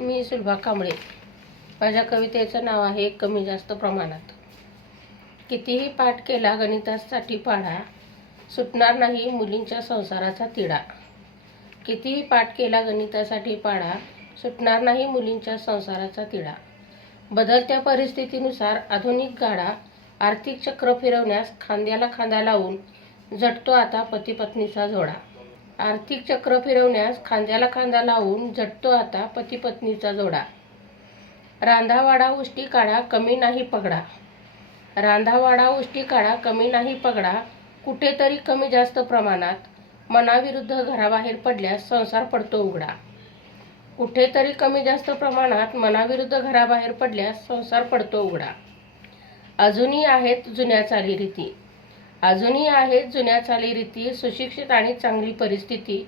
मी सुलभा कांबळे. माझ्या कवितेचं नाव आहे कमी जास्त प्रमाणात. कितीही पाठ केला गणितासाठी पाढा, सुटणार नाही मुलींच्या संसाराचा तिढा. कितीही पाठ केला गणितासाठी पाढा, सुटणार नाही मुलींच्या संसाराचा तिढा. बदलत्या परिस्थितीनुसार आधुनिक गाडा आर्थिक चक्र फिरवण्यास खांद्याला खांदा लावून झटतो आता पती पत्नीचा जोडा. आर्थिक चक्र फिरवण्यास खांद्याला खांदा लावून झटतो आता पती पत्नीचा जोडा. रांधावाडा उष्टी काढा कमी नाही पगडा. रांधावाडा उष्टी काढा कमी नाही पगडा. कुठेतरी कमी जास्त प्रमाणात मनाविरुद्ध घराबाहेर पडल्यास संसार पडतो उघडा. कुठेतरी कमी जास्त प्रमाणात मनाविरुद्ध घराबाहेर पडल्यास संसार पडतो उघडा. अजूनही आहेत जुन्या चालीरीती. अजूनही आहेत जुन्या चालीरीती. सुशिक्षित आणि चांगली परिस्थिती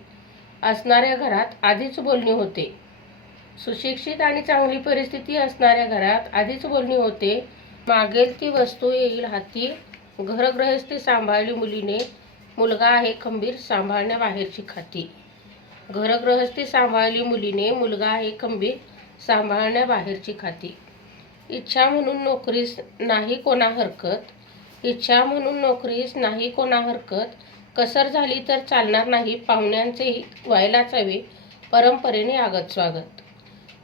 असणाऱ्या घरात आधीच बोलणी होते. सुशिक्षित आणि चांगली परिस्थिती असणाऱ्या घरात आधीच बोलणी होते. मागेल ती वस्तू येईल हाती. घरगृहस्थी सांभाळली मुलीने. मुलगा आहे खंबीर सांभाळण्याबाहेरची खाती. घरगृहस्थी सांभाळली मुलीने. मुलगा आहे खंबीर सांभाळण्याबाहेरची खाती. इच्छा म्हणून नोकरीस नाही कोणा हरकत. इच्छा म्हणून नोकरीस नाही कोणा हरकत. कसर झाली तर चालणार नाही पाहुण्यांचेही व्हायलाच हवे परंपरेने आगत स्वागत.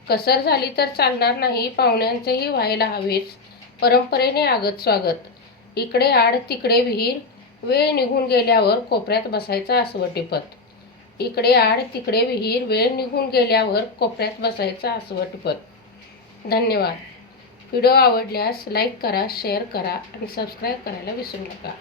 कसर झाली तर चालणार नाही पाहुण्यांचेही व्हायला हवेच परंपरेने आगत स्वागत. इकडे आड तिकडे विहीर. वेळ निघून गेल्यावर कोपऱ्यात बसायचा अस्वटीपत. इकडे आड तिकडे विहीर. वेळ निघून गेल्यावर कोपऱ्यात बसायचा अस्वटीपत. धन्यवाद. व्हिडिओ आवडल्यास लाईक करा, शेअर करा आणि सबस्क्राईब करायला विसरू नका.